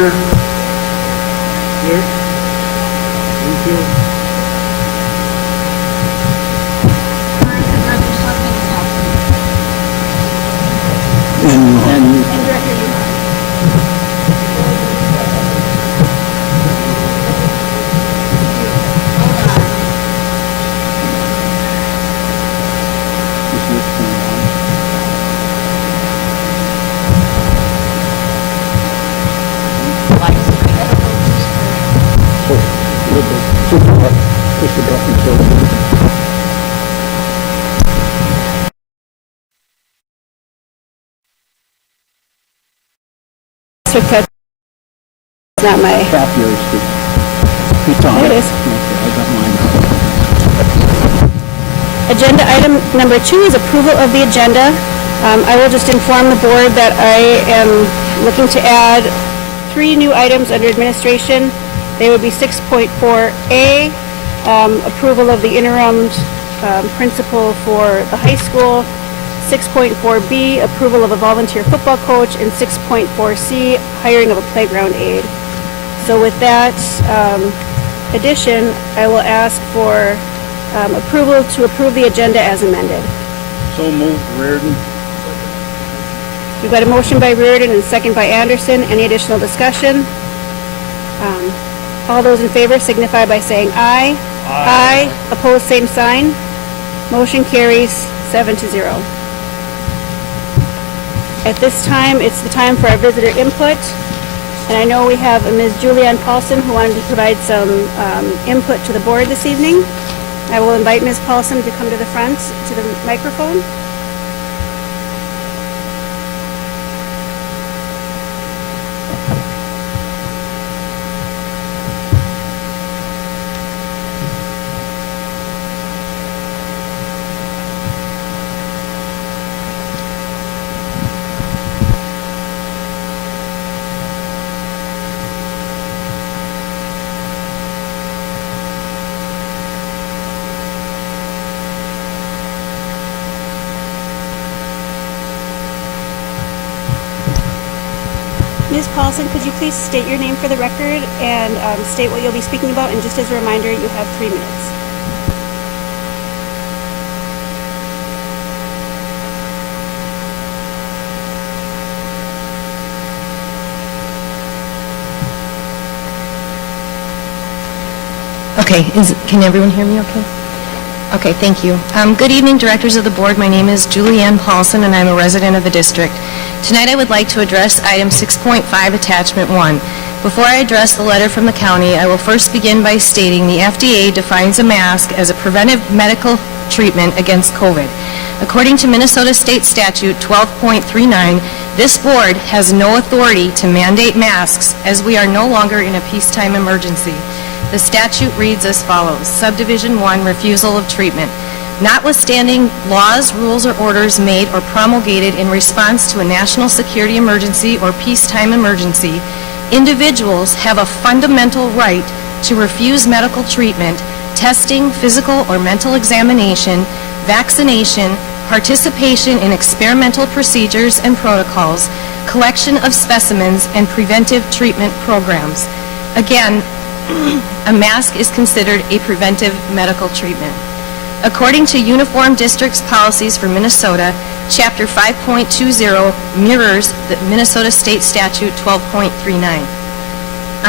Roger? Here. Thank you. And Director Yuhan. push the button so It's not my... tap yours. It's on. There it is. Okay, I got mine now. Agenda item number 2 is approval of the agenda. I will just inform the board that I am looking to add 3 new items under administration. They would be 6.4A, approval of the interim principal for the high school, 6.4B, approval of a volunteer football coach, and 6.4C, hiring of a playground aide. So with that addition, I will ask for approval to approve the agenda as amended. So moved, Reardon. We've got a motion by Reardon and a second by Anderson. Any additional discussion? All those in favor signify by saying aye. Aye. Opposed, same sign. Motion carries 7-0. At this time, it's the time for our visitor input. And I know we have a Ms. Julianne Paulson who wanted to provide some input to the board this evening. I will invite Ms. Paulson to come to the front, to the microphone. Ms. Paulson, could you please state your name for the record and state what you'll be speaking about? And just as a reminder, you have 3 minutes. Okay, can everyone hear me okay? Okay, thank you. Good evening, directors of the board. My name is Julianne Paulson, and I'm a resident of the district. Tonight, I would like to address item 6.5, attachment 1. Before I address the letter from the county, I will first begin by stating the FDA defines a mask as a preventive medical treatment against COVID. According to Minnesota State Statute 12.39, this board has no authority to mandate masks as we are no longer in a peacetime emergency. The statute reads as follows. Subdivision 1, refusal of treatment. Notwithstanding laws, rules, or orders made or promulgated in response to a national security emergency or peacetime emergency, individuals have a fundamental right to refuse medical treatment, testing, physical or mental examination, vaccination, participation in experimental procedures and protocols, collection of specimens, and preventive treatment programs. Again, a mask is considered a preventive medical treatment. According to Uniform Districts Policies for Minnesota, Chapter 5.20 mirrors the Minnesota State Statute 12.39.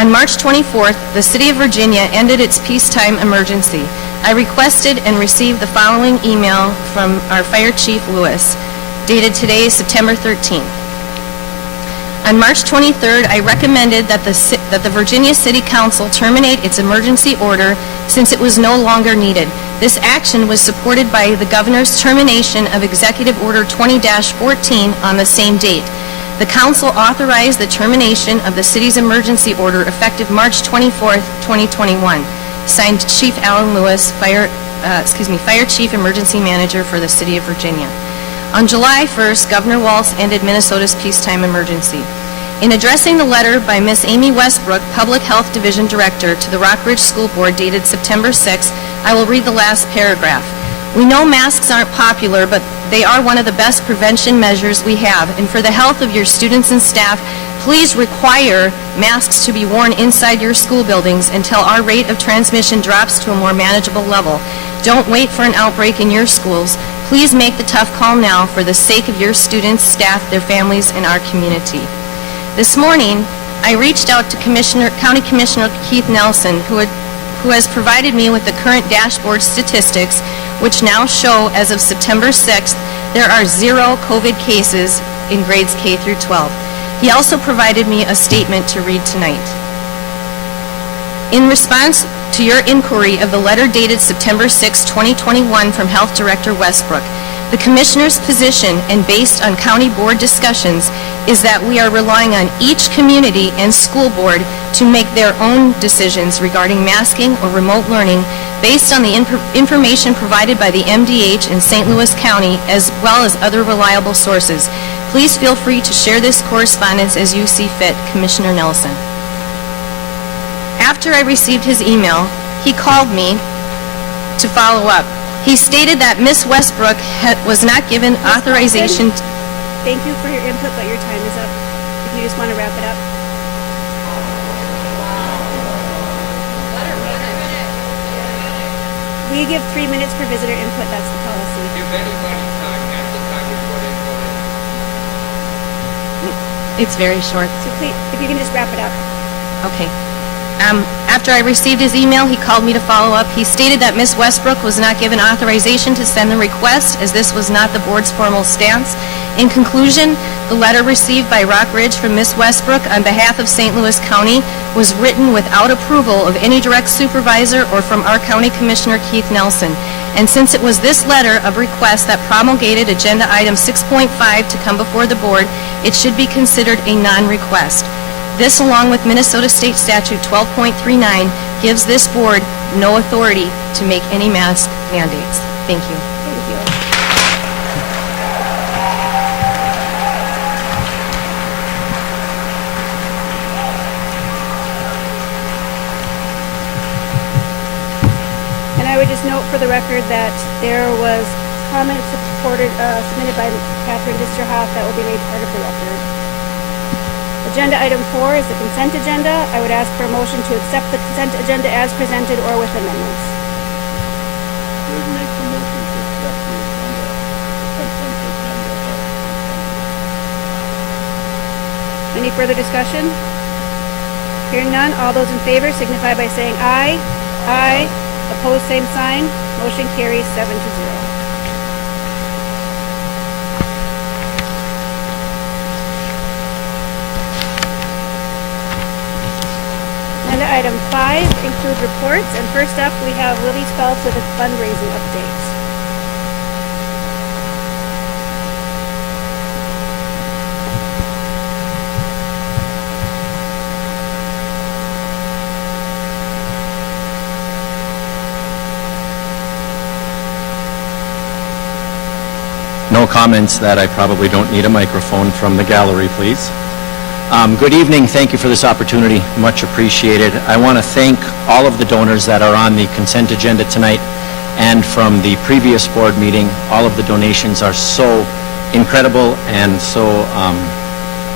On March 24th, the City of Virginia ended its peacetime emergency. I requested and received the following email from our Fire Chief Lewis, dated today, September 13th. On March 23rd, I recommended that the Virginia City Council terminate its emergency order since it was no longer needed. This action was supported by the Governor's termination of Executive Order 20-14 on the same date. The Council authorized the termination of the city's emergency order effective March 24th, 2021. Signed, Chief Alan Lewis, Fire Chief Emergency Manager for the City of Virginia. On July 1st, Governor Walz ended Minnesota's peacetime emergency. In addressing the letter by Ms. Amy Westbrook, Public Health Division Director, to the Rockbridge School Board dated September 6th, I will read the last paragraph. We know masks aren't popular, but they are one of the best prevention measures we have, and for the health of your students and staff, Please require masks to be worn inside your school buildings until our rate of transmission drops to a more manageable level. Don't wait for an outbreak in your schools. Please make the tough call now for the sake of your students, staff, their families, and our community. This morning, I reached out to County Commissioner Keith Nelson, who has provided me with the current dashboard statistics, which now show, as of September 6th, there are 0 COVID cases in grades K through 12. He also provided me a statement to read tonight. In response to your inquiry of the letter dated September 6, 2021 from Health Director Westbrook, the Commissioner's position, and based on County Board discussions, is that we are relying on each community and school board to make their own decisions regarding masking or remote learning based on the information provided by the MDH in St. Louis County as well as other reliable sources. Please feel free to share this correspondence as you see fit, Commissioner Nelson. After I received his email, he called me to follow up. He stated that Ms. Westbrook was not given authorization. Thank you for your input, but your time is up. If you just want to wrap it up. We give 3 minutes for visitor input, that's the policy. Give anybody time, after time you put in. It's very short. So please, if you can just wrap it up. Okay. After I received his email, he called me to follow up. He stated that Ms. Westbrook was not given authorization to send the request, as this was not the board's formal stance. In conclusion, the letter received by Rock Ridge from Ms. Westbrook on behalf of St. Louis County was written without approval of any direct supervisor or from our County Commissioner Keith Nelson. And since it was this letter of request that promulgated Agenda Item 6.5 to come before the board, it should be considered a non-request. This, along with Minnesota State Statute 12.39, gives this board no authority to make any mask mandates. Thank you. Thank you. And I would just note for the record that there was comments submitted by Catherine Disterhoff that will be made part of the record. Agenda item 4 is the consent agenda. I would ask for a motion to accept the consent agenda as presented or with amendments. Would make the motion to accept the agenda, consent agenda. Any further discussion? Hearing none, all those in favor signify by saying aye. Aye. Opposed, same sign. Motion carries 7-0. Agenda item 5 includes reports, and first up we have Lily Spells with a fundraising update. No comments that I probably don't need a microphone from the gallery, please. Good evening. Thank you for this opportunity. Much appreciated. I want to thank all of the donors that are on the consent agenda tonight and from the previous board meeting. All of the donations are so incredible, and so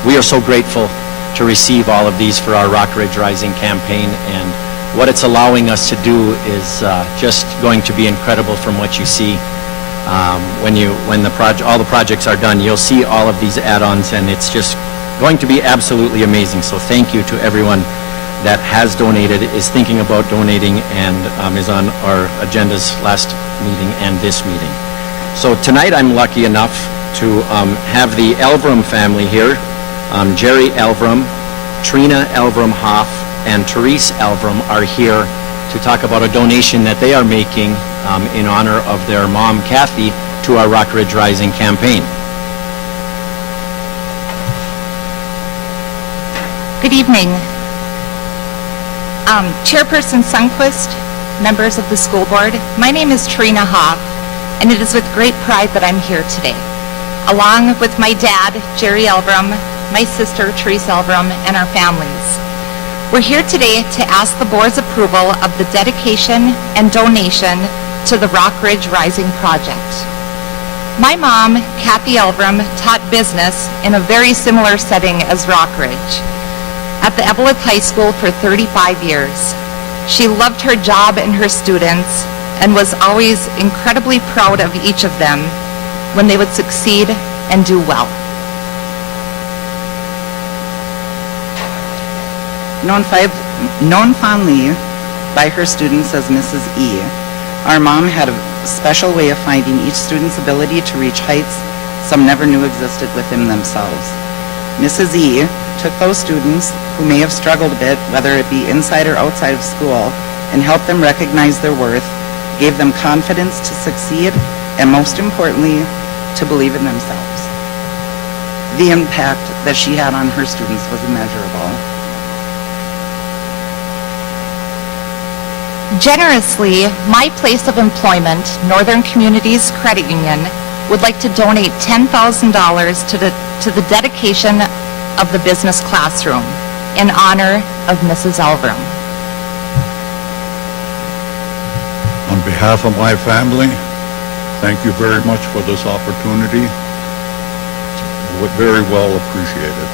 we are so grateful to receive all of these for our Rock Ridge Rising campaign, and what it's allowing us to do is just going to be incredible from what you see. When all the projects are done, you'll see all of these add-ons, and it's just going to be absolutely amazing. So thank you to everyone that has donated, is thinking about donating, and is on our agendas last meeting and this meeting. So tonight I'm lucky enough to have the Elvrum family here. Jerry Elvrum, Trina Elvrum Hoff, and Therese Elvrum are here to talk about a donation that they are making in honor of their mom, Kathy, to our Rock Ridge Rising campaign. Good evening. Chairperson Sundquist, members of the school board, my name is Trina Hoff, and it is with great pride that I'm here today, along with my dad, Jerry Elvrum, my sister, Therese Elvrum, and our families. We're here today to ask the board's approval of the dedication and donation to the Rock Ridge Rising project. My mom, Kathy Elbrum, taught business in a very similar setting as Rockridge at the Evelyn High School for 35 years. She loved her job and her students and was always incredibly proud of each of them when they would succeed and do well. Known fondly by her students as Mrs. E, our mom had a special way of finding each student's ability to reach heights some never knew existed within themselves. Mrs. E took those students who may have struggled a bit, whether it be inside or outside of school, and helped them recognize their worth, gave them confidence to succeed, and most importantly, to believe in themselves. The impact that she had on her students was immeasurable. Generously, my place of employment, Northern Communities Credit Union, would like to donate $10,000 to the dedication of the business classroom in honor of Mrs. Elbrum. On behalf of my family, thank you very much for this opportunity. Very well appreciated.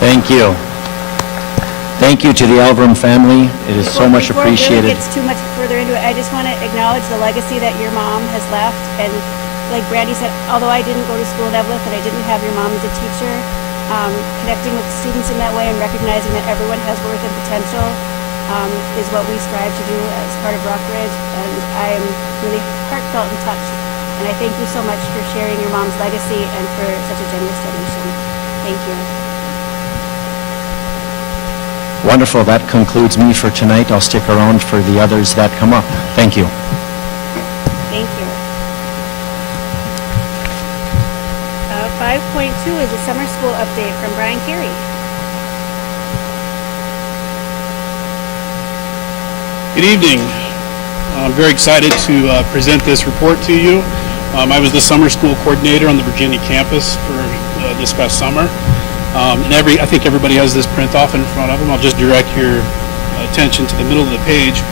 Thank you. Thank you to the Elbrum family. It is so much Before it appreciated. really gets too much further into it, I just want to acknowledge the legacy that your mom has left. And like Brandy said, although I didn't go to school in Evelyn and I didn't have your mom as a teacher, connecting with students in that way and recognizing that everyone has worth and potential is what we strive to do as part of Rockridge. And I am really heartfelt and touched. And I thank you so much for sharing your mom's legacy and for such a generous donation. Thank you. Wonderful. That concludes me for tonight. I'll stick around for the others that come up. Thank you. Thank you. 5.2 is a summer school update from Brian Carey. Good evening. I'm very excited to present this report to you. I was the summer school coordinator on the Virginia campus for this past summer. And I think everybody has this print off in front of them. I'll just direct your attention to the middle of the page.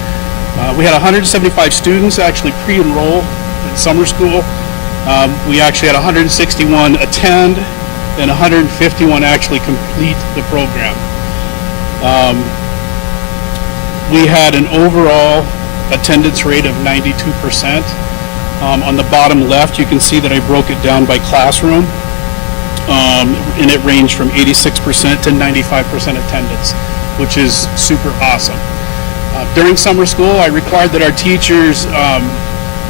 We had 175 students actually pre-enroll in summer school. We actually had 161 attend and 151 actually complete the program. We had an overall attendance rate of 92%. On the bottom left, you can see that I broke it down by classroom. And it ranged from 86% to 95% attendance, which is super awesome. During summer school, I required that our teachers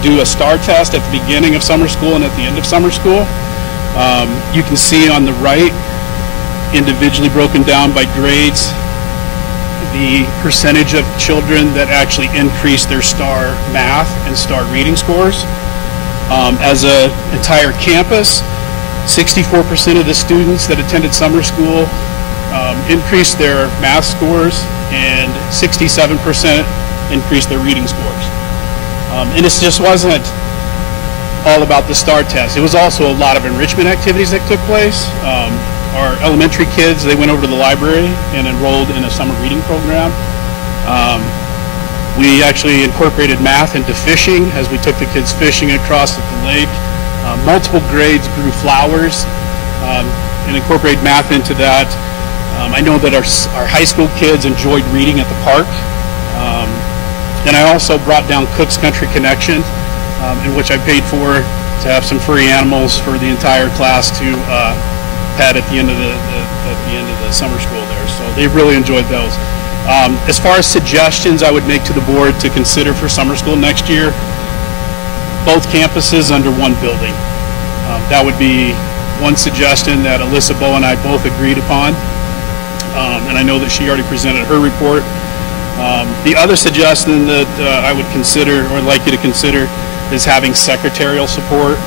do a STAR test at the beginning of summer school and at the end of summer school. You can see on the right, individually broken down by grades, the percentage of children that actually increased their STAR math and STAR reading scores. As an entire campus, 64% of the students that attended summer school increased their math scores, and 67% increased their reading scores. And it just wasn't all about the STAR test. It was also a lot of enrichment activities that took place. Our elementary kids, they went over to the library and enrolled in a summer reading program. We actually incorporated math into fishing as we took the kids fishing across at the lake. Multiple grades grew flowers and incorporated math into that. I know that our high school kids enjoyed reading at the park. And I also brought down Cook's Country Connection, in which I paid for to have some furry animals for the entire class to pet at the end of the summer school there. So they really enjoyed those. As far as suggestions I would make to the board to consider for summer school next year, both campuses under one building. That would be one suggestion that Alyssa Bowe and I both agreed upon. And I know that she already presented her report. The other suggestion that I would consider, or like you to consider, is having secretarial support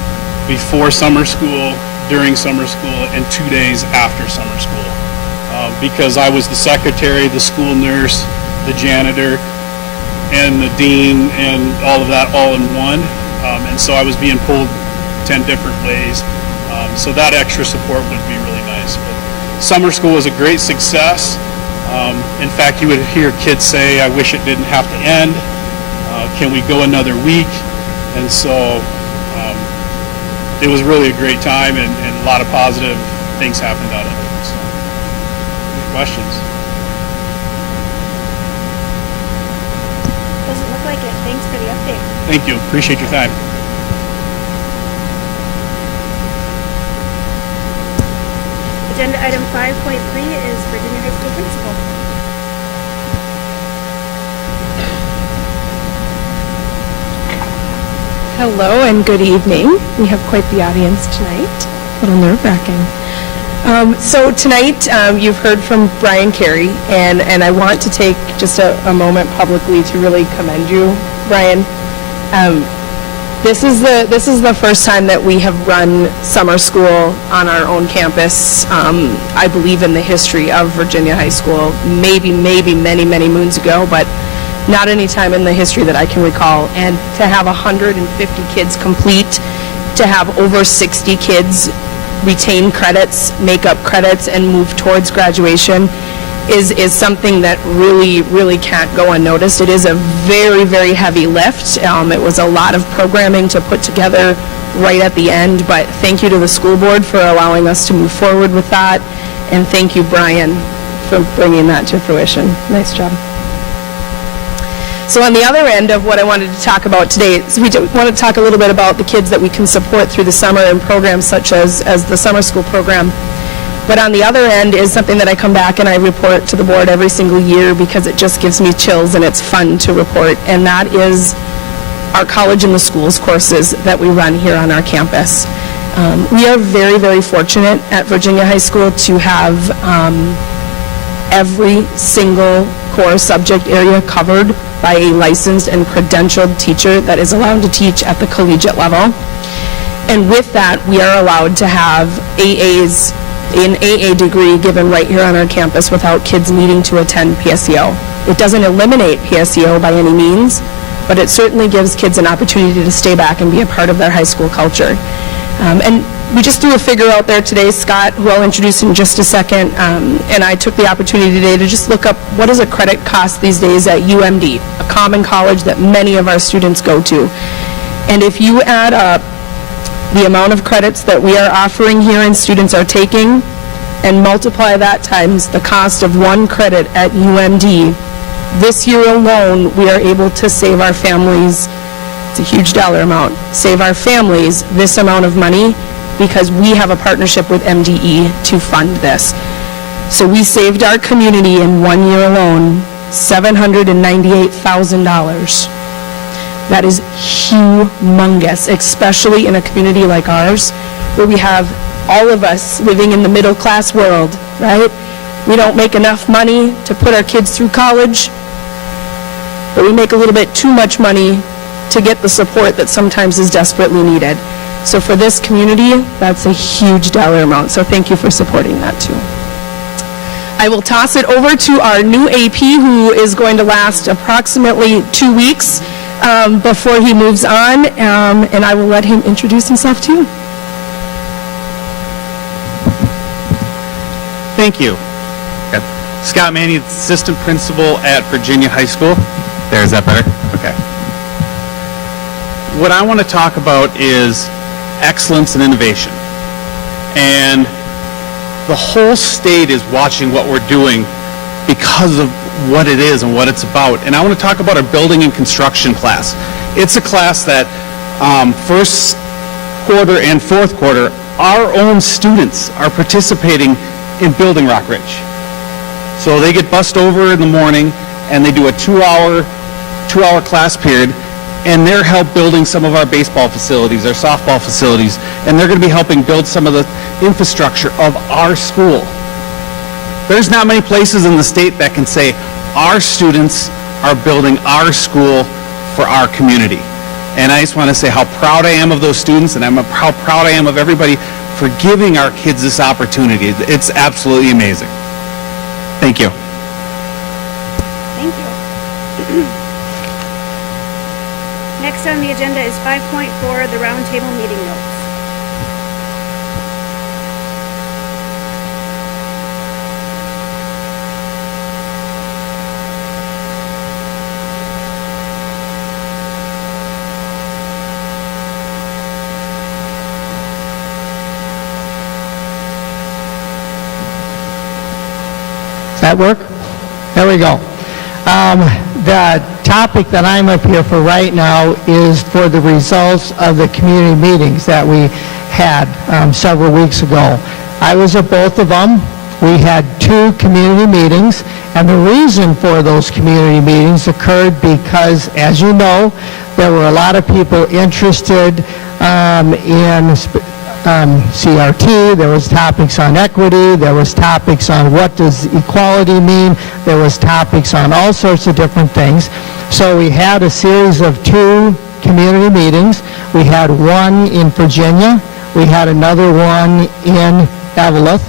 before summer school, during summer school, and 2 days after summer school. Because I was the secretary, the school nurse, the janitor, and the dean, and all of that all in one. And so I was being pulled 10 different ways. So that extra support would be really nice. But summer school was a great success. In fact, you would hear kids say, I wish it didn't have to end. Can we go another week? And so it was really a great time, and a lot of positive things happened out of it. So, any questions? Doesn't look like it. Thanks for the update. Thank you. Appreciate your time. Agenda item 5.3 is Virginia High School Principal. Hello and good evening. We have quite the audience tonight. A little nerve-wracking. So tonight, you've heard from Brian Carey, and I want to take just a moment publicly to really commend you, Brian. This is the first time that we have run summer school on our own campus, I believe in the history of Virginia High School, maybe many moons ago, but not any time in the history that I can recall. And to have 150 kids complete, to have over 60 kids retain credits, make up credits, and move towards graduation is something that really can't go unnoticed. It is a very heavy lift. It was a lot of programming to put together right at the end, but thank you to the school board for allowing us to move forward with that, and thank you, Brian, for bringing that to fruition. Nice job. So on the other end of what I wanted to talk about today, is we want to talk a little bit about the kids that we can support through the summer in programs such as the summer school program. But on the other end is something that I come back and I report to the board every single year because it just gives me chills and it's fun to report, and that is our College in the Schools courses that we run here on our campus. We are very fortunate at Virginia High School to have every single core subject area covered by a licensed and credentialed teacher that is allowed to teach at the collegiate level. And with that, we are allowed to have AAs, an AA degree given right here on our campus without kids needing to attend PSEO. It doesn't eliminate PSEO by any means, but it certainly gives kids an opportunity to stay back and be a part of their high school culture. And we just threw a figure out there today, Scott, who I'll introduce in just a second, and I took the opportunity today to just look up what does a credit cost these days at UMD, a common college that many of our students go to. And if you add up the amount of credits that we are offering here and students are taking, and multiply that times the cost of one credit at UMD, this year alone, we are able to save our families, it's a huge dollar amount, save our families this amount of money because we have a partnership with MDE to fund this. So we saved our community in 1 year alone $798,000. That is humongous, especially in a community like ours, where we have all of us living in the middle class world, right? We don't make enough money to put our kids through college, but we make a little bit too much money to get the support that sometimes is desperately needed. So for this community, that's a huge dollar amount. So thank you for supporting that too. I will toss it over to our new AP, who is going to last approximately 2 weeks before he moves on, and I will let him introduce himself to you. Thank you. Scott Manny, Assistant Principal at Virginia High School. Is that better? Okay. What I want to talk about is excellence and innovation. And the whole state is watching what we're doing because of what it is and what it's about. And I want to talk about our building and construction class. It's a class that first quarter and fourth quarter, our own students are participating in building Rock Ridge. So they get bussed over in the morning and they do a two-hour class period, and they're help building some of our baseball facilities, our softball facilities, and they're going to be helping build some of the infrastructure of our school. There's not many places in the state that can say our students are building our school for our community. And I just want to say how proud I am of those students, and how proud I am of everybody for giving our kids this opportunity. It's absolutely amazing. Thank you. Thank you. Next on the agenda is 5.4, the roundtable meeting notes. Does that work? There we go. The topic that I'm up here for right now is for the results of the community meetings that we had several weeks ago. I was at both of them. We had 2 community meetings, and the reason for those community meetings occurred because, as you know, there were a lot of people interested in CRT, there was topics on equity, there was topics on what does equality mean, there was topics on all sorts of different things. So we had a series of 2 community meetings. We had one in Virginia, we had another one in Evelyn,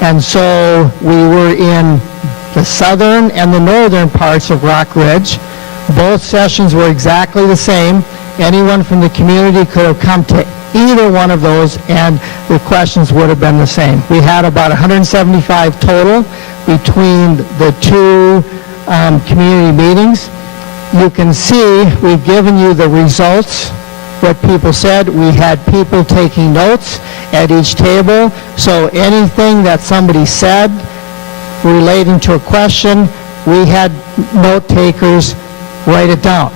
and so we were in the southern and the northern parts of Rock Ridge. Both sessions were exactly the same. Anyone from the community could have come to either one of those, and the questions would have been the same. We had about 175 total between the 2 community meetings. You can see we've given you the results, what people said. We had people taking notes at each table, so anything that somebody said relating to a question, we had note takers write it down.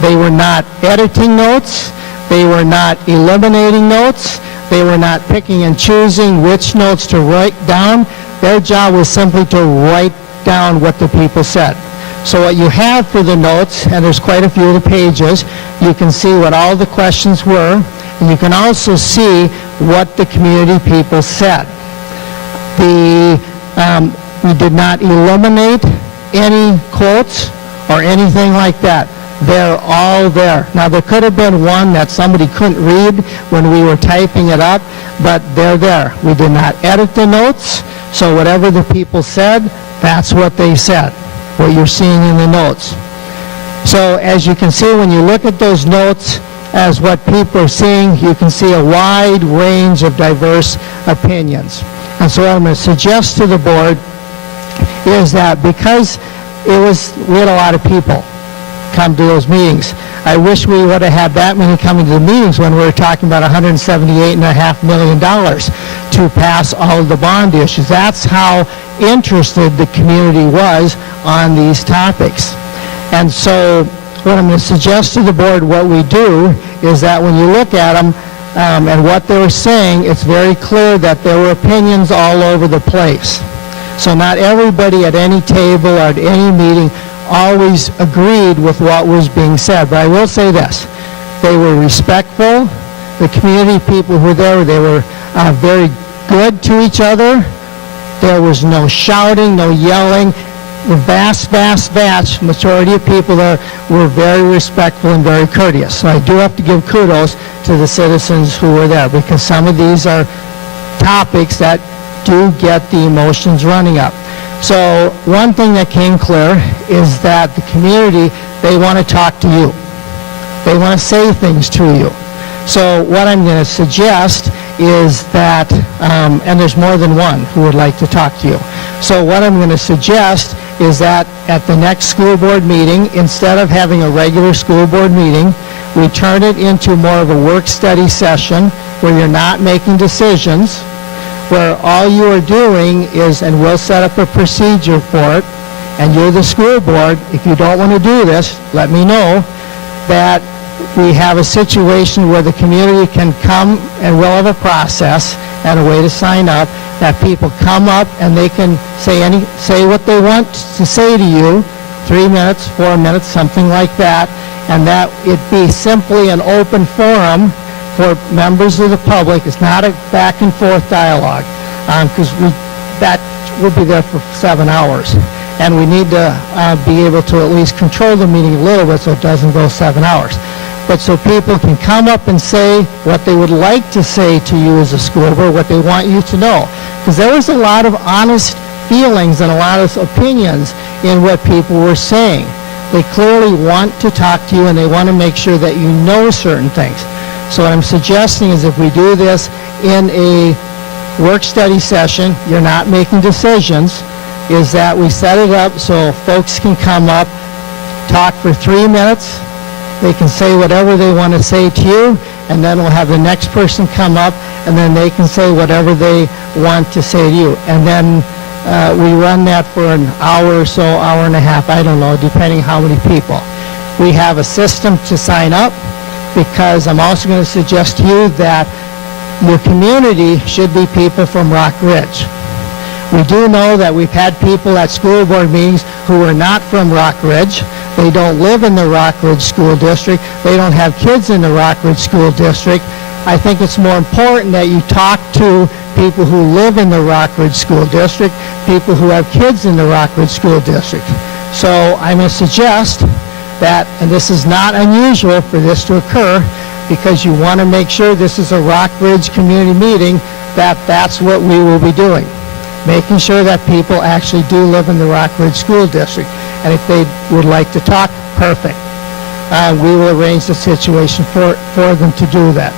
They were not editing notes. They were not eliminating notes. They were not picking and choosing which notes to write down. Their job was simply to write down what the people said. So what you have for the notes, and there's quite a few of the pages, you can see what all the questions were, and you can also see what the community people said. We did not eliminate any quotes or anything like that. They're all there. Now, there could have been one that somebody couldn't read when we were typing it up, but they're there. We did not edit the notes, so whatever the people said, that's what they said, what you're seeing in the notes. So as you can see, when you look at those notes as what people are seeing, you can see a wide range of diverse opinions. And so what I'm going to suggest to the board is that because we had a lot of people come to those meetings. I wish we would have had that many coming to the meetings when we were talking about $178.5 million to pass all of the bond issues. That's how interested the community was on these topics. And so what I'm going to suggest to the board, what we do is that when you look at them and what they were saying, it's very clear that there were opinions all over the place. So not everybody at any table or at any meeting always agreed with what was being said. But I will say this, they were respectful. The community people who were there, they were very good to each other. There was no shouting, no yelling. The vast majority of people there were very respectful and very courteous. So I do have to give kudos to the citizens who were there, because some of these are topics that do get the emotions running up. So one thing that came clear is that the community, they want to talk to you. They want to say things to you. So what I'm going to suggest is that, and there's more than one who would like to talk to you. So what I'm going to suggest is that at the next school board meeting, instead of having a regular school board meeting, we turn it into more of a work study session where you're not making decisions, where all you are doing is, and we'll set up a procedure for it, and you're the school board, if you don't want to do this, let me know, that we have a situation where the community can come, and we'll have a process and a way to sign up, that people come up and they can say what they want to say to you, 3 minutes, 4 minutes, something like that, and that it be simply an open forum for members of the public. It's not a back and forth dialogue, because that will be there for 7 hours. And we need to be able to at least control the meeting a little bit so it doesn't go 7 hours. But so people can come up and say what they would like to say to you as a school board, what they want you to know. Because there was a lot of honest feelings and a lot of opinions in what people were saying. They clearly want to talk to you, and they want to make sure that you know certain things. So what I'm suggesting is if we do this in a work-study session, you're not making decisions, is that we set it up so folks can come up, talk for 3 minutes, they can say whatever they want to say to you, and then we'll have the next person come up, and then they can say whatever they want to say to you. And then we run that for an hour or so, hour and a half, I don't know, depending how many people. We have a system to sign up, because I'm also going to suggest to you that your community should be people from Rock Ridge. We do know that we've had people at school board meetings who are not from Rock Ridge. They don't live in the Rock Ridge School District. They don't have kids in the Rock Ridge School District. I think it's more important that you talk to people who live in the Rock Ridge School District, people who have kids in the Rock Ridge School District. So I'm going to suggest that, and this is not unusual for this to occur, because you want to make sure this is a Rock Ridge community meeting, that's what we will be doing. Making sure that people actually do live in the Rock Ridge School District. And if they would like to talk, perfect. We will arrange the situation for them to do that.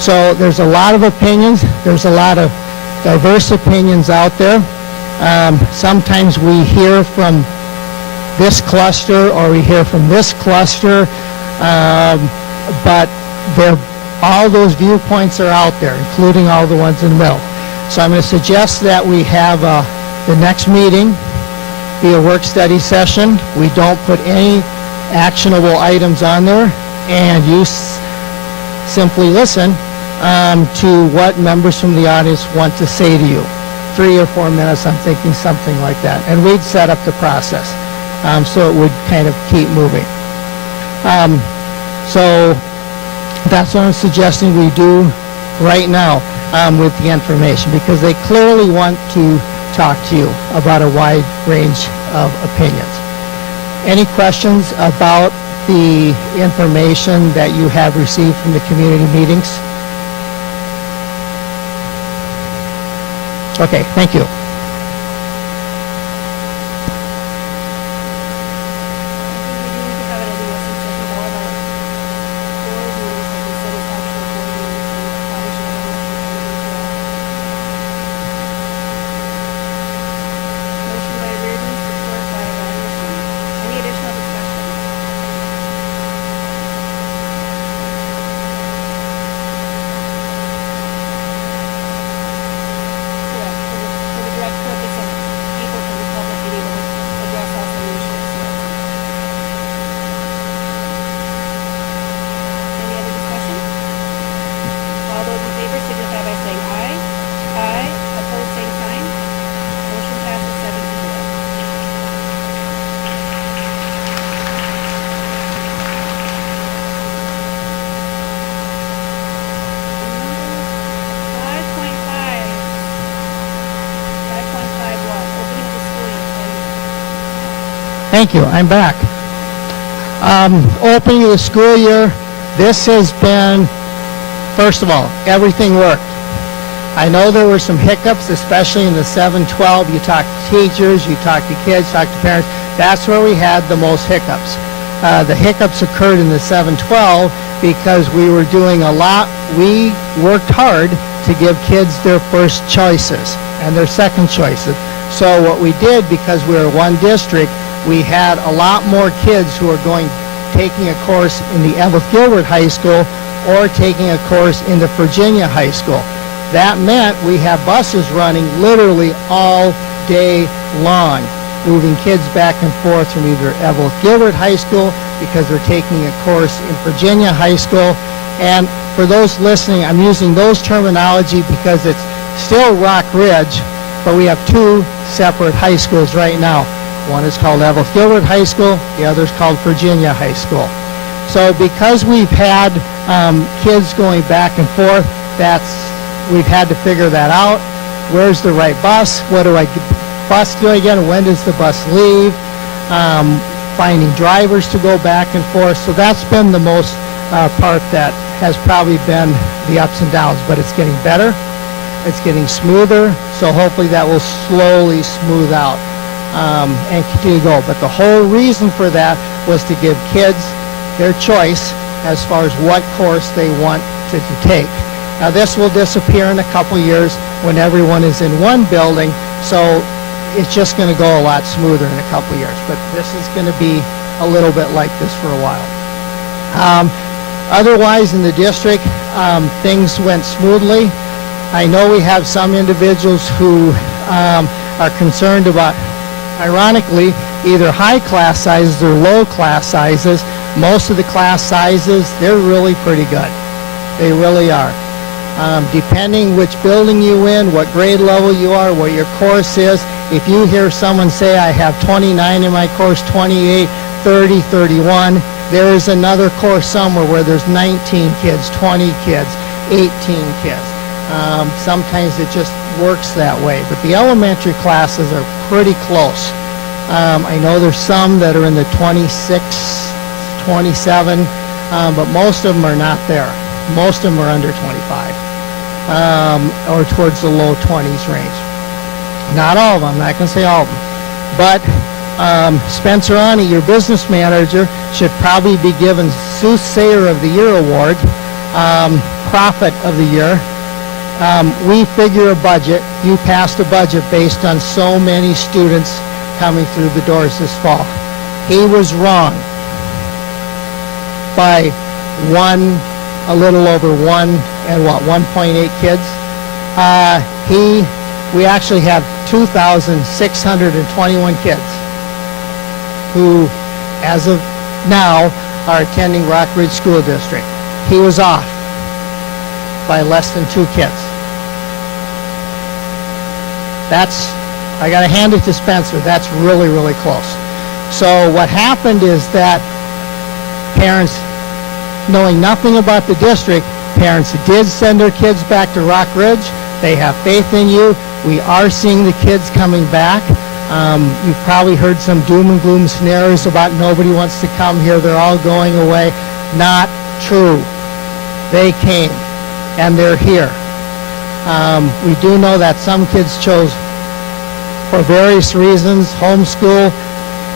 So there's a lot of opinions. There's a lot of diverse opinions out there. Sometimes we hear from this cluster or we hear from this cluster, but all those viewpoints are out there, including all the ones in the middle. So I'm going to suggest that we have the next meeting be a work-study session. We don't put any actionable items on there, and you simply listen to what members from the audience want to say to you. 3 or 4 minutes, I'm thinking something like that. And we'd set up the process so it would kind of keep moving. So that's what I'm suggesting we do right now with the information, because they clearly want to talk to you about a wide range of opinions. Any questions about the information that you have received from the community meetings? Okay, thank you. Thank you. I'm back. Opening of the school year, this has been, first of all, everything worked. I know there were some hiccups, especially in the 7-12. You talk to teachers, you talk to kids, talk to parents. That's where we had the most hiccups. The hiccups occurred in the 7-12 because we were doing a lot. We worked hard to give kids their first choices and their second choices. So what we did, because we were one district, we had a lot more kids who are taking a course in the Evelyn Gilbert High School or taking a course in the Virginia High School. That meant we have buses running literally all day long, moving kids back and forth from either Evelyn Gilbert High School because they're taking a course in Virginia High School. And for those listening, I'm using those terminology because it's still Rock Ridge, but we have 2 separate high schools right now. One is called Evelyn Gilbert High School, the other is called Virginia High School. So because we've had kids going back and forth, we've had to figure that out. Where's the right bus? What bus do I get? When does the bus leave? Finding drivers to go back and forth. So that's been the most part that has probably been the ups and downs, but it's getting better. It's getting smoother. So hopefully that will slowly smooth out and continue to go. But the whole reason for that was to give kids their choice as far as what course they want to take. Now, this will disappear in a couple years when everyone is in one building, so it's just going to go a lot smoother in a couple years. But this is going to be a little bit like this for a while. Otherwise, in the district, things went smoothly. I know we have some individuals who are concerned about, ironically, either high class sizes or low class sizes. Most of the class sizes, they're really pretty good. They really are. Depending which building you in, what grade level you are, what your course is, if you hear someone say, I have 29 in my course, 28, 30, 31, there is another course somewhere where there's 19 kids, 20 kids, 18 kids. Sometimes it just works that way. But the elementary classes are pretty close. I know there's some that are in the 26, 27, but most of them are not there. Most of them are under 25, or towards the low 20s range. Not all of them, I'm not going to say all of them. But Spencer Ani, your business manager, should probably be given Soothsayer of the Year award, Prophet of the Year. We figure a budget. You passed a budget based on so many students coming through the doors this fall. He was wrong by a little over 1.8 kids. We actually have 2,621 kids who, as of now, are attending Rock Ridge School District. He was off by less than 2 kids. I gotta hand it to Spencer, that's really, really close. So what happened is that parents, knowing nothing about the district, parents did send their kids back to Rock Ridge. They have faith in you. We are seeing the kids coming back. You've probably heard some doom and gloom scenarios about nobody wants to come here, they're all going away. Not true. They came, and they're here. We do know that some kids chose, for various reasons, homeschool,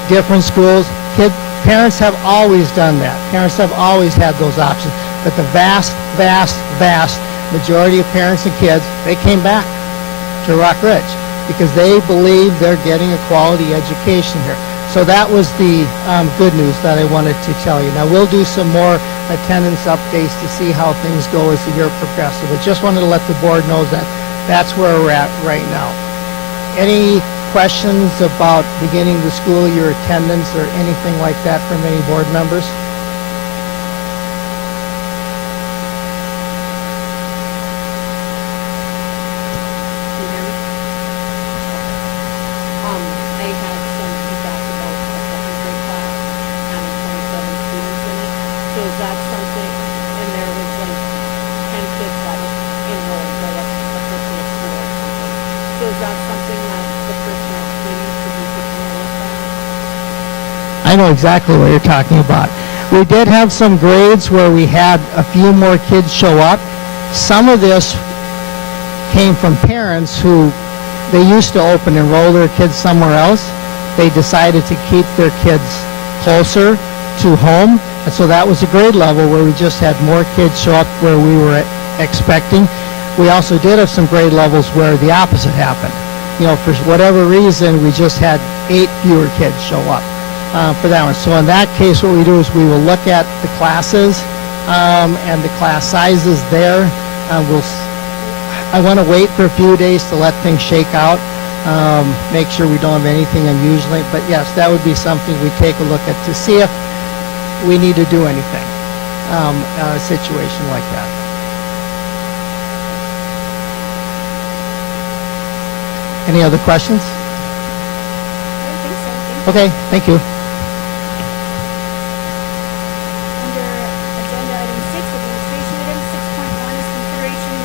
different schools. Parents have always done that. Parents have always had those options. But the vast, vast, vast majority of parents and kids, they came back to Rock Ridge because they believe they're getting a quality education here. So that was the good news that I wanted to tell you. Now, we'll do some more attendance updates to see how things go as the year progresses. But just wanted to let the board know that that's where we're at right now. Any questions about beginning the school year, attendance, or anything like that from any board members? I had some feedback about a second grade class having 27 students in it. So is that something, and there was like 10 kids that was enrolled, or like a person at school or something. So is that something that the person at school needs to be taking a look at? I know exactly what you're talking about. We did have some grades where we had a few more kids show up. Some of this came from parents who they used to enroll their kids somewhere else. They decided to keep their kids closer to home, and so that was a grade level where we just had more kids show up where we were expecting. We also did have some grade levels where the opposite happened. You know, for whatever reason, we just had 8 fewer kids show up for that one. So in that case, what we do is we will look at the classes and the class sizes there. I want to wait for a few days to let things shake out, make sure we don't have anything unusual. But yes, that would be something we take a look at to see if we need to do anything in a situation like that. Any other questions? I don't think so. Thank you. Okay, thank you. Under agenda item 6, administration item, 6.1 is consideration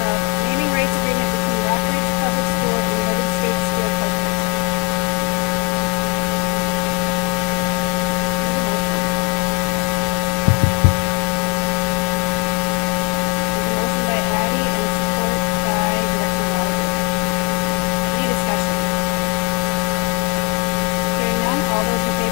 of naming rights agreement between Rock Ridge Public School and United States Steel Partners. There's a motion by Addy and support by Director Mulligan. Any discussion? Hearing none, all those in favor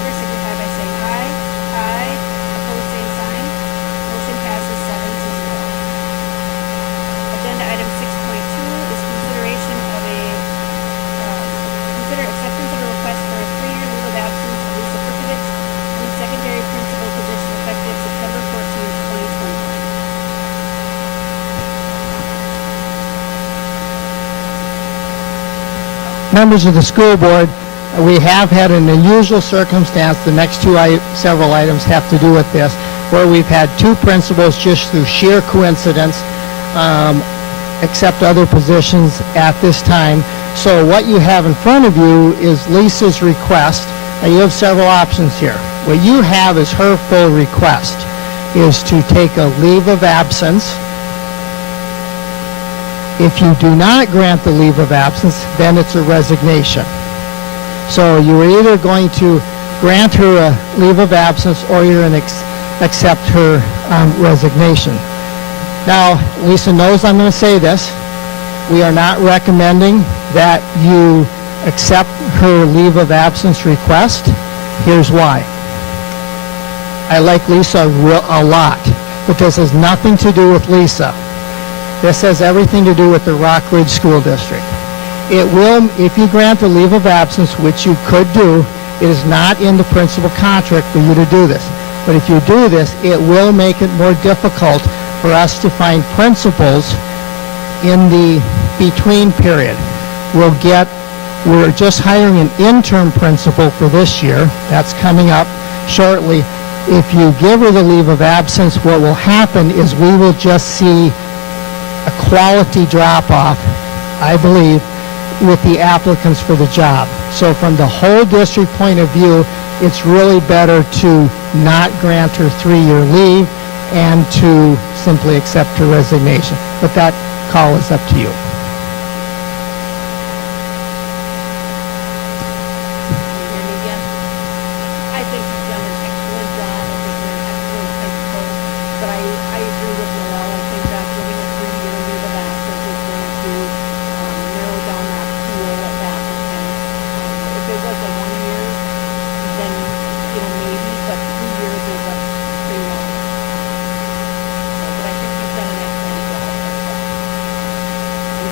Members of the school board, we have had an unusual circumstance. The next several items have to do with this, where we've had two principals just through sheer coincidence accept other positions at this time. So what you have in front of you is Lisa's request. Now you have several options here. What you have is her full request, is to take a leave of absence. If you do not grant the leave of absence, then it's a resignation. So you're either going to grant her a leave of absence or you're going to accept her resignation. Now, Lisa knows I'm going to say this. We are not recommending that you accept her leave of absence request. Here's why. I like Lisa a lot, but this has nothing to do with Lisa. This has everything to do with the Rock Ridge School District. It will, if you grant a leave of absence, which you could do, it is not in the principal contract for you to do this. But if you do this, it will make it more difficult for us to find principals in the between period. We're just hiring an interim principal for this year. That's coming up shortly. If you give her the leave of absence, what will happen is we will just see a quality drop-off, I believe, with the applicants for the job. So from the whole district point of view, it's really better to not grant her 3-year leave and to simply accept her resignation. But that call is up to you. I think you've done an excellent job. I think you're an excellent principal. But I agree with Noel. I think that giving a 3-year leave of absence is going to narrow down that pool of applicants. If it was a 1 year, then, maybe, but 3 years is a pretty long. But I think you've done an excellent job. And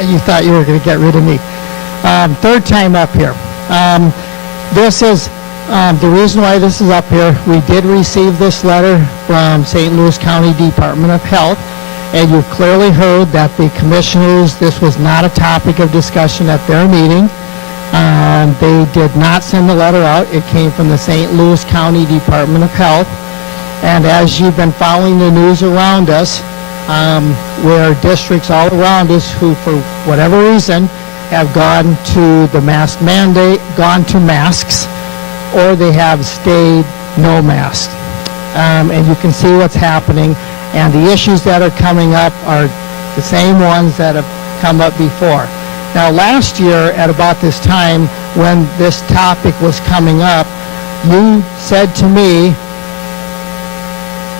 You thought you were going to get rid of me. Third time up here. This is, the reason why this is up here, we did receive this letter from St. Louis County Department of Health, and you've clearly heard that the commissioners, this was not a topic of discussion at their meeting. They did not send the letter out. It came from the St. Louis County Department of Health. And as you've been following the news around us, where districts all around us who, for whatever reason, have gone to the mask mandate, gone to masks, or they have stayed no mask. And you can see what's happening. And the issues that are coming up are the same ones that have come up before. Now, last year, at about this time, when this topic was coming up, you said to me,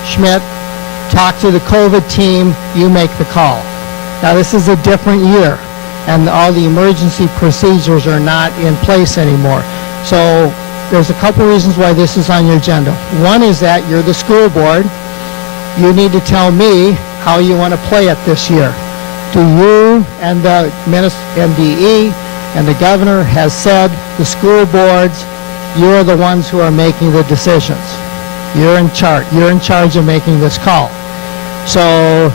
Schmidt, talk to the COVID team, you make the call. Now, this is a different year, and all the emergency procedures are not in place anymore. So there's a couple reasons why this is on your agenda. One is that you're the school board. You need to tell me how you want to play it this year. Do you and the MDE and the governor has said, the school boards, you're the ones who are making the decisions. You're in charge. You're in charge of making this call. So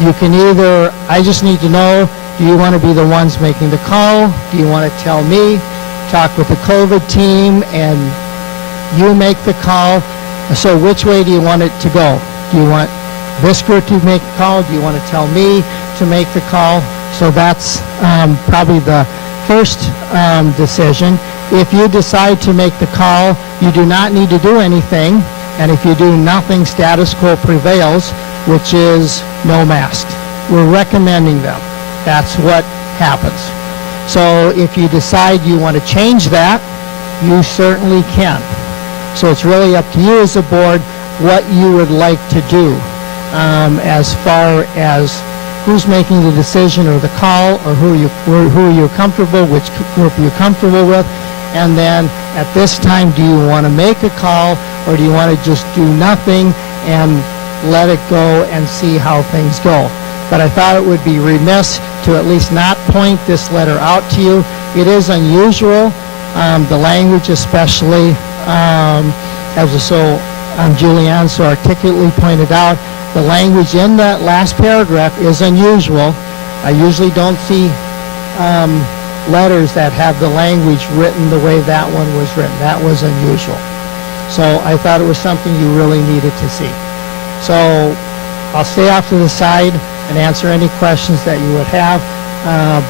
you can either, I just need to know, do you want to be the ones making the call? Do you want to tell me, talk with the COVID team, and you make the call? So which way do you want it to go? Do you want this group to make the call? Do you want to tell me to make the call? So that's probably the first decision. If you decide to make the call, you do not need to do anything. And if you do nothing, status quo prevails, which is no mask. We're recommending them. That's what happens. So if you decide you want to change that, you certainly can. So it's really up to you as a board what you would like to do as far as who's making the decision or the call, or who are you comfortable, which group are you comfortable with, and then at this time, do you want to make a call, or do you want to just do nothing and let it go and see how things go? But I thought it would be remiss to at least not point this letter out to you. It is unusual, the language especially, as Julianne so articulately pointed out, the language in that last paragraph is unusual. I usually don't see letters that have the language written the way that one was written. That was unusual. So I thought it was something you really needed to see. So I'll stay off to the side and answer any questions that you would have,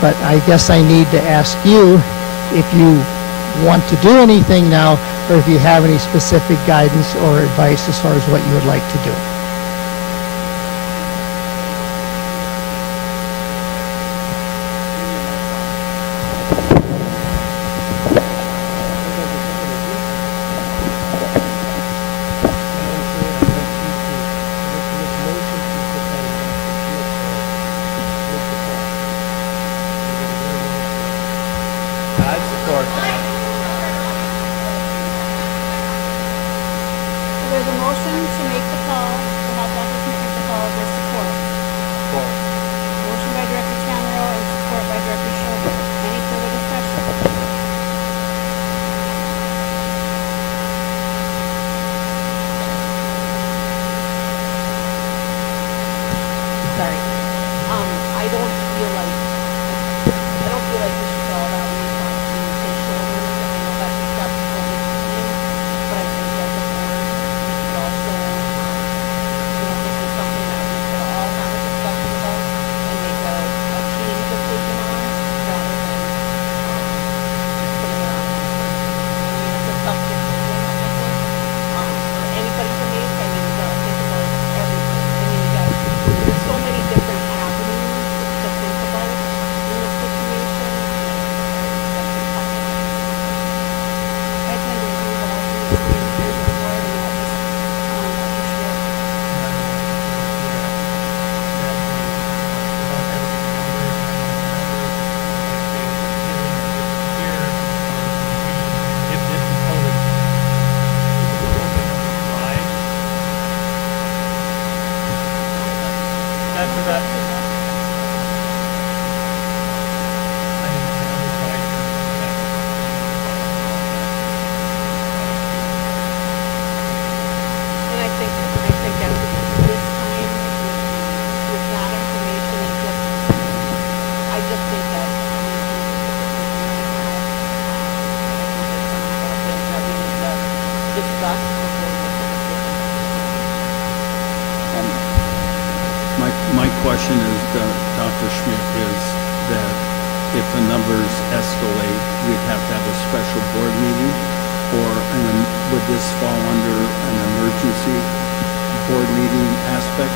but I guess I need to ask you if you want to do anything now, or if you have any specific guidance or advice as far as what you would like to do. There's a motion to make the call, to have Dr. Smith make the call with support. Motion by Director Tamero and support by Director Schober. Any further discussion? Sorry. I don't feel like we should go all that way on communication. I know that's a step over the team, but I think as a board, we should also, this is something that we could all have a discussion about and make a team decision on, rather than putting it on. I mean, it's a tough decision, I think, for anybody to make. I mean, you gotta think about everything. I mean, there's so many different avenues to think about in this situation. I tend to agree, but I think it's being fair to the board and not just Dr. Schmidt. discuss before we make a decision. My question is, Dr. Schmidt, is that if the numbers escalate, we'd have to have a special board meeting, or would this fall under an emergency board meeting aspect?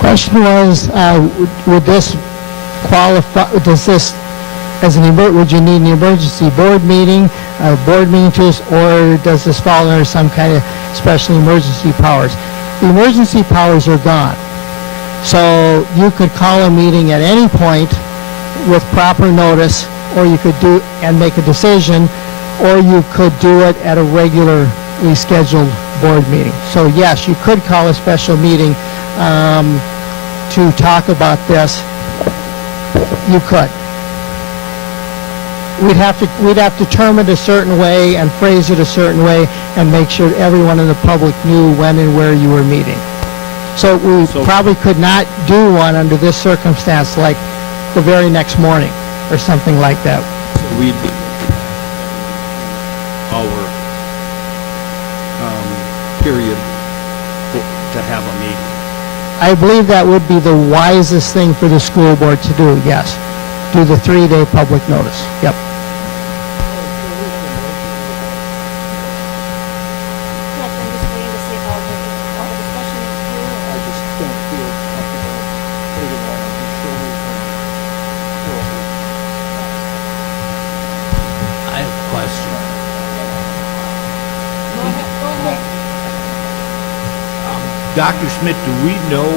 Question was, would this qualify, does this, as an, would you need an emergency board meeting to us, or does this fall under some kind of special emergency powers? The emergency powers are gone. So you could call a meeting at any point with proper notice, or you could do and make a decision, or you could do it at a regularly scheduled board meeting. So yes, you could call a special meeting to talk about this. You could. We'd have to term it a certain way and phrase it a certain way and make sure everyone in the public knew when and where you were meeting. So we probably could not do one under this circumstance, like the very next morning or something like that. So we'd be our period to have a meeting. I believe that would be the wisest thing for the school board to do, yes. Do the 3-day public notice. Yep. Yes, I'm just waiting to see how the discussion is through. I just don't feel comfortable putting it all on his shoulders. I have a question. Dr. Schmidt, do we know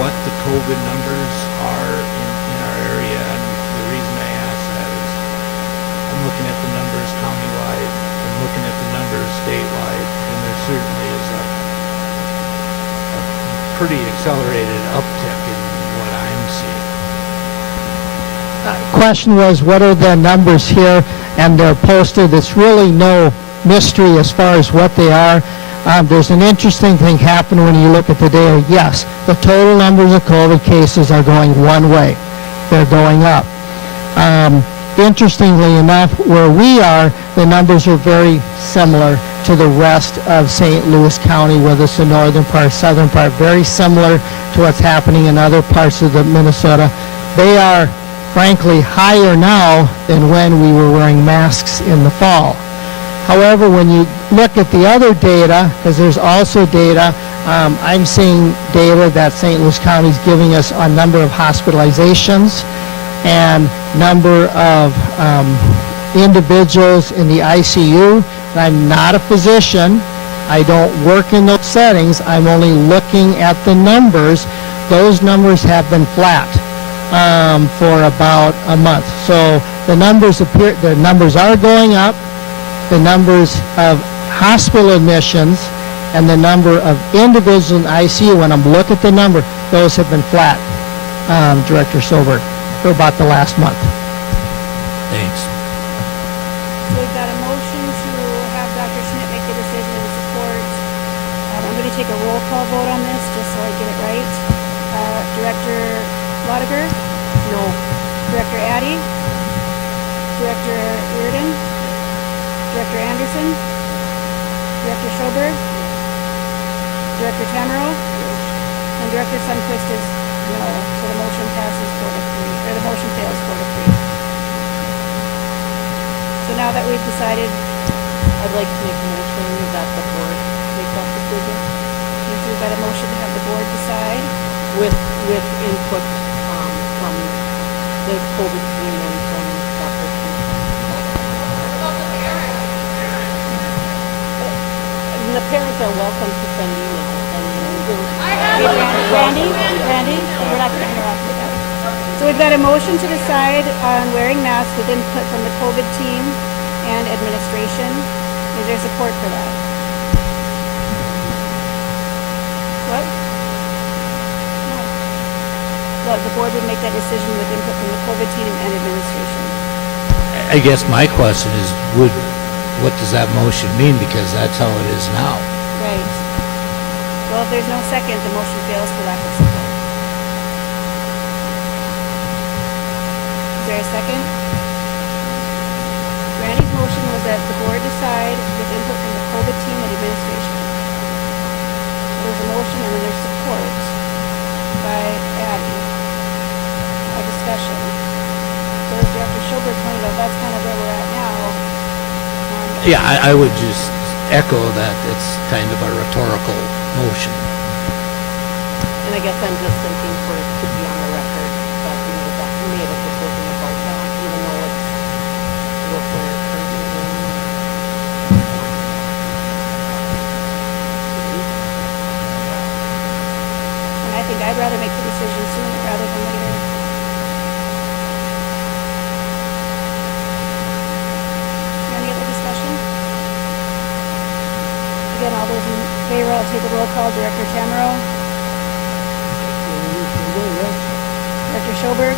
what the COVID numbers are in our area? And the reason I ask that is I'm looking at the numbers countywide, I'm looking at the numbers statewide, and there certainly is a pretty accelerated uptick in what I'm seeing. Question was, what are the numbers here? And they're posted. It's really no mystery as far as what they are. There's an interesting thing happening when you look at the data. Yes, the total numbers of COVID cases are going one way. They're going up. Interestingly enough, where we are, the numbers are very similar to the rest of St. Louis County, whether it's the northern part, southern part, very similar to what's happening in other parts of the Minnesota. They are, frankly, higher now than when we were wearing masks in the fall. However, when you look at the other data, because there's also data, I'm seeing data that St. Louis County is giving us on number of hospitalizations and number of individuals in the ICU. And I'm not a physician. I don't work in those settings. I'm only looking at the numbers. Those numbers have been flat for about a month. So the numbers are going up. The numbers of hospital admissions and the number of individuals in ICU, when I'm looking at the number, those have been flat, Director Silbert, for about the last month. Thanks. So we've got a motion to have Dr. Schmidt make the decision in support. I'm going to take a roll call vote on this, just so I get it right. Director Lotiger? No. Director Addy? Director Reardon? Director Anderson? Director Schoberg? Director Tamero? And Director Sundquist is no, so the motion passes 4-3, or the motion fails 4-3. So now that we've decided, I'd like to make a motion that the board make that decision we've got a motion to have the board decide. with input from the COVID team and from Dr. Schmidt. And the parents are welcome to send emails. Randy, we're not going to interrupt you guys. So we've got a motion to decide on wearing masks with input from the COVID team and administration. Is there support for that? What? No. The board would make that decision with input from the COVID team and administration. I guess my question is, what does that motion mean? Because that's how it is now. Right. Well, if there's no second, the motion fails for lack of support. Is there a second? Randy's motion was that the board decide with input from the COVID team and Yeah, I would just echo that it's kind of a rhetorical motion. And I guess I'm just thinking for it to be on the record that we made a decision about that, even though it's what we're currently doing. And I think I'd rather make the decision sooner rather than later. Any other discussion? Again, all those in favor, I'll take a roll call. Director Tamero? Director Schoberg?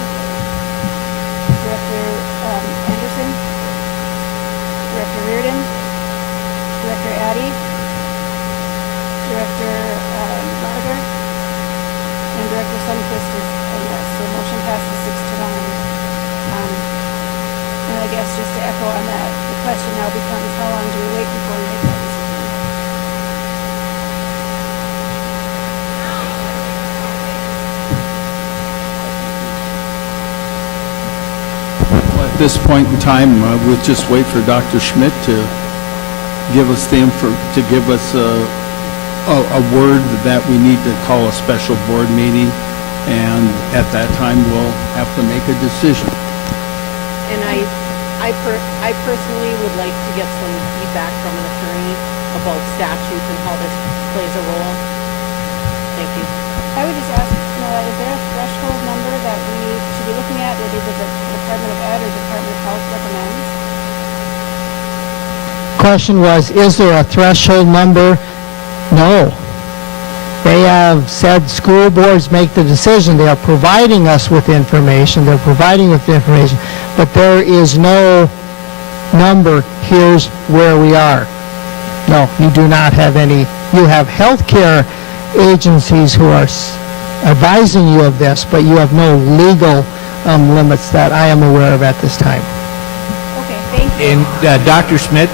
Director Anderson? Director Reardon? Director Addy? Director Gallagher? And Director Sunquist is a yes, so motion passes 6-1. And I guess just to echo on that, the question now becomes, how long do we wait before we make that decision? Well, at this point in time, we'll just wait for Dr. Schmidt to give us a word that we need to call a special board meeting, and at that time, we'll have to make a decision. And I personally would like to get some feedback from an attorney about statutes and how this plays a role. Thank you. I would just ask, Noah, is there a threshold number that we should be looking at that either the Department of Ed or Department of Health recommends? Question was, is there a threshold number? No. They have said school boards make the decision. They are providing us with information. They're providing us with information. But there is no number, here's where we are. No, you do not have any. You have healthcare agencies who are advising you of this, but you have no legal limits that I am aware of at this time. Okay, thank you. And Dr. Schmidt,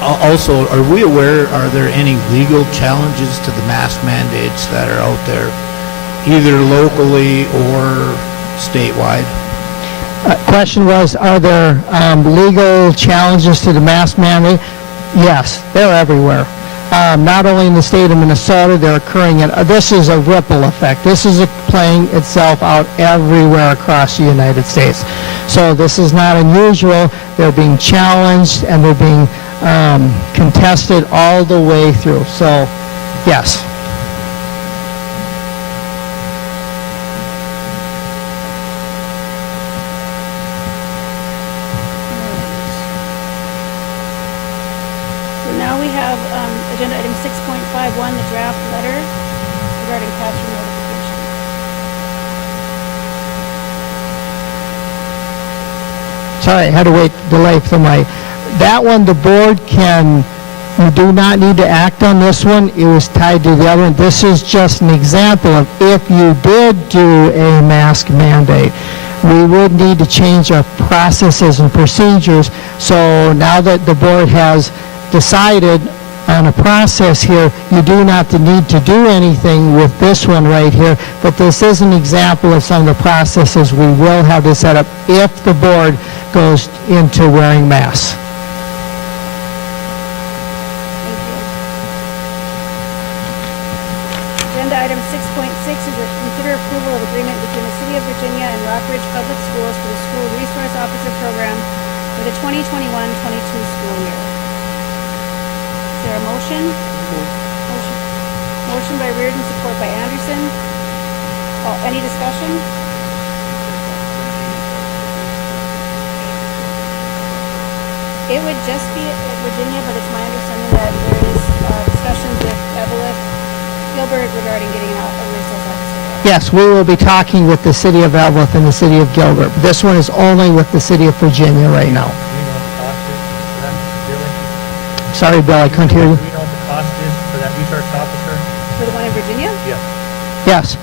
also, are we aware, are there any legal challenges to the mask mandates that are out there, either locally or statewide? Question was, are there legal challenges to the mask mandate? Yes, they're everywhere. Not only in the state of Minnesota, they're occurring in, this is a ripple effect. This is playing itself out everywhere across the United States. So this is not unusual. They're being challenged and they're being contested all the way through. So, yes. So now we have agenda item 6.51, the draft letter regarding classroom notification. Sorry, I had to wait, delay for my, that one, the board can, you do not need to act on this one. It was tied to the other one. This is just an example of if you did do a mask mandate, we would need to change our processes and procedures. So now that the board has decided on a process here, you do not need to do anything with this one right here, but this is an example of some of the processes we will have to set up if the board goes into wearing masks. Agenda item 6.6 is a consider approval of agreement between the City of Virginia and Rockridge Public Schools for the School Resource Officer Program for the 2021-22 school year. Is there a motion? Motion by Reardon, support by Anderson. Oh, any discussion? It would just be at Virginia, but it's my understanding that there is discussions with Evelyn Gilbert regarding getting a resource officer. Yes, we will be talking with the City of Evlith and the City of Gilbert. This one is only with the City of Virginia right now. Sorry, Bill, I couldn't hear you. Do you know what the cost is for that resource officer? For the one in Virginia? Yes,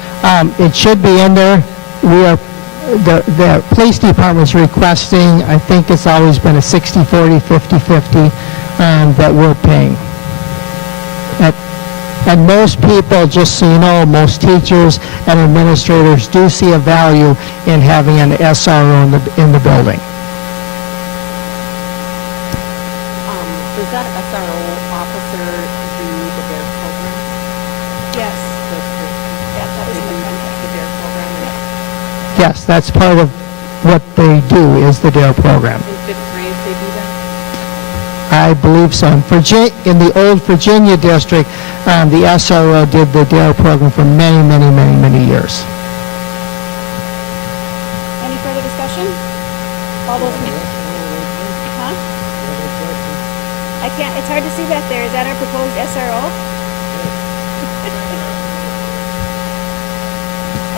it should be in there. We are, the police department's requesting, I think it's always been a 60-40, 50-50 that we're paying. And most people, just so you know, most teachers and administrators do see a value in having an SRO in the building. Does Yes, that's part of what they do, is the DARE program. In fifth grade, they do that? I believe so. In the old Virginia district, the SRO did the DARE program for many, many, many, many years. Any further discussion? All those in... Huh? I can't, it's hard to see back there. Is that our proposed SRO?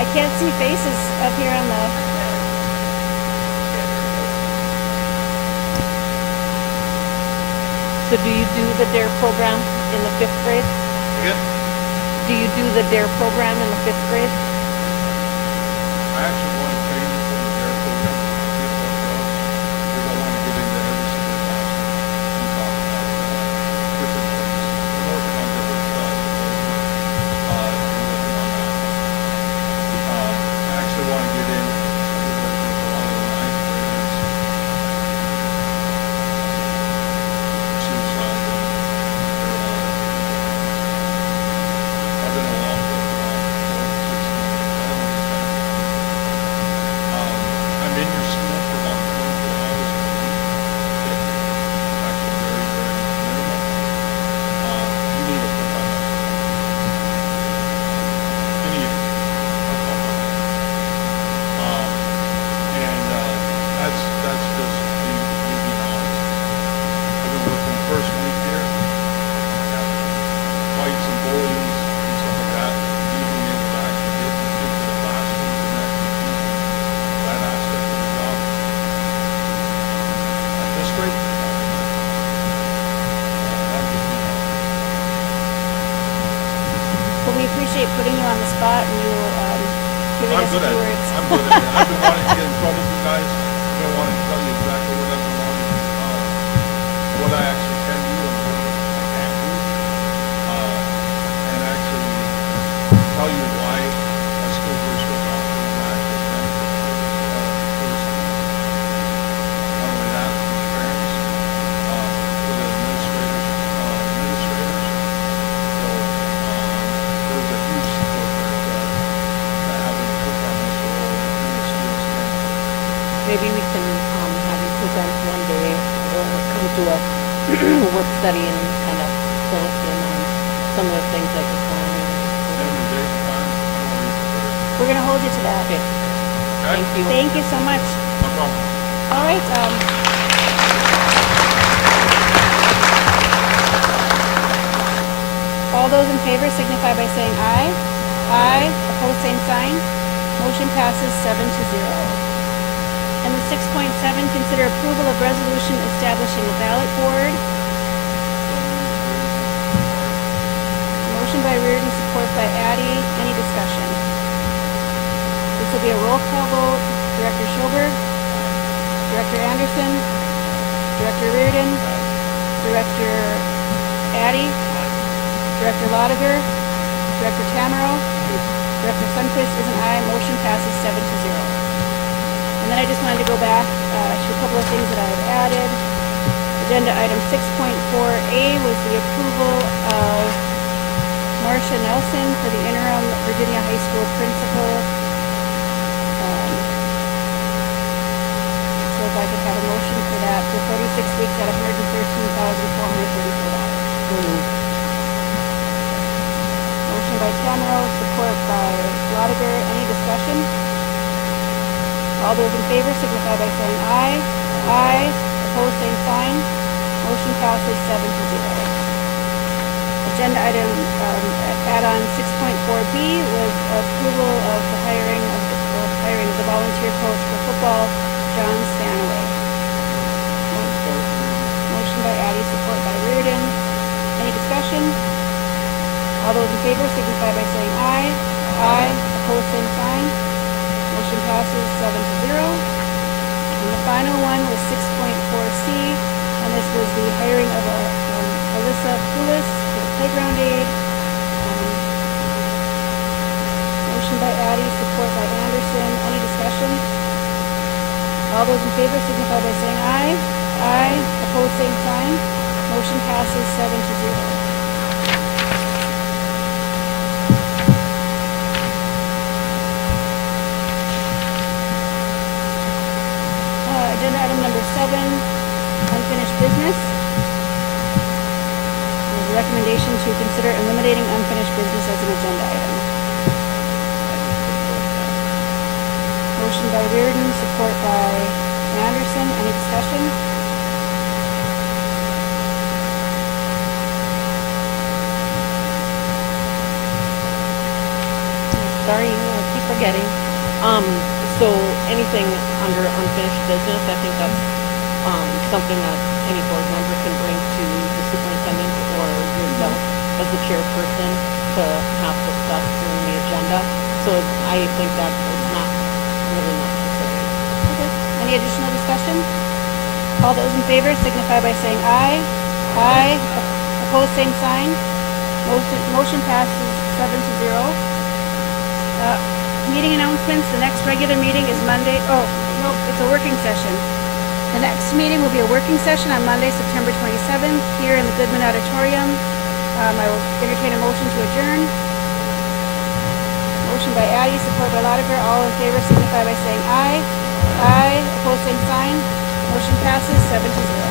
I can't see faces up here on the... So do you do the DARE program in the fifth grade? Again, Do you do the DARE program in the fifth grade? I actually want to train for the DARE program, see if that goes, because I want to get into every single classroom and talk about different things. We're working on different stuff, and working on that. I actually want to get in, we're working with a lot of the ninth graders, suicide, I've been along for I'm in your school for about 24 hours a week. It's actually very, very minimal. You need a full-time any and that's just me being honest. I've been working first week here, have fights and bullying and stuff like that, leading into actually getting into the classrooms and that aspect of the job. At this rate, I'm just being honest. Well, we appreciate putting you on the spot and you giving I'm us a good few at it. words. I'm good at it. I've been wanting to get in front of you guys. I've been wanting to tell you exactly what I've been wanting, what I actually can do and what I can't do. And actually tell you why a school district offers actual benefits not only that, for the parents, for the administrators. So, there's a huge support there to having to took on this role in the school standpoint. Maybe we can have you present one day or come to a work study and kind of fill us in on some of the things that you're planning. And the date and time, I'm already prepared. We're gonna hold you to that. Okay, Okay? thank you. Thank you so much. No problem. All right, all those in favor signify by saying aye. Aye. Opposed, same sign. Motion passes 7-0. And the 6.7, consider approval of resolution establishing a ballot board. Motion by Reardon, support by Addy. Any discussion? This will be a roll call vote. Director Schoberg, Director Anderson, Director Reardon, Director Addy, Director Lotiger, Director Tamero, Director Sundquist is an aye. Motion passes 7-0. And then I just wanted to go back to a couple of things that I had added. Agenda item 6.4A was the approval of Marcia Nelson for the interim Virginia High School principal. So if I could have a motion for that for 46 weeks at $113,434. Motion by Tamero, support by Lotiger. Any discussion? All those in favor signify by saying aye. Aye. Opposed, same sign. Motion passes 7-0. Agenda item add-on 6.4B was approval of the hiring of the volunteer coach for football, John Stanaway. Motion by Addy, support by Reardon. Any discussion? All those in favor signify by saying aye. Aye. Opposed, same sign. Motion passes 7-0. And the final one was 6.4C, and this was the hiring of Alyssa Poulis for the playground aide. Motion by Addy, support by Anderson. Any discussion? All those in favor signify by saying aye. Aye. Opposed, same sign. Motion passes 7-0. recommendation to consider eliminating unfinished business as an agenda item. Motion by Reardon, support by Anderson. Any discussion? Sorry, I keep forgetting. So anything under unfinished business, I think that's, something that any board member can bring to the superintendent or yourself as the chairperson to have discussed during the agenda. So I think that is not really necessary. Okay. Any additional discussion? All those in favor signify by saying aye. Aye. Opposed, same sign. Motion passes 7-0. Meeting announcements, the next regular meeting is Monday, no, it's a working session. The next meeting will be a working session on Monday, September 27th, here in the Goodman Auditorium. I will entertain a motion to adjourn. Motion by Addy, support by Lotiger. All in favor signify by saying aye. Aye. Opposed, same sign. Motion passes 7-0.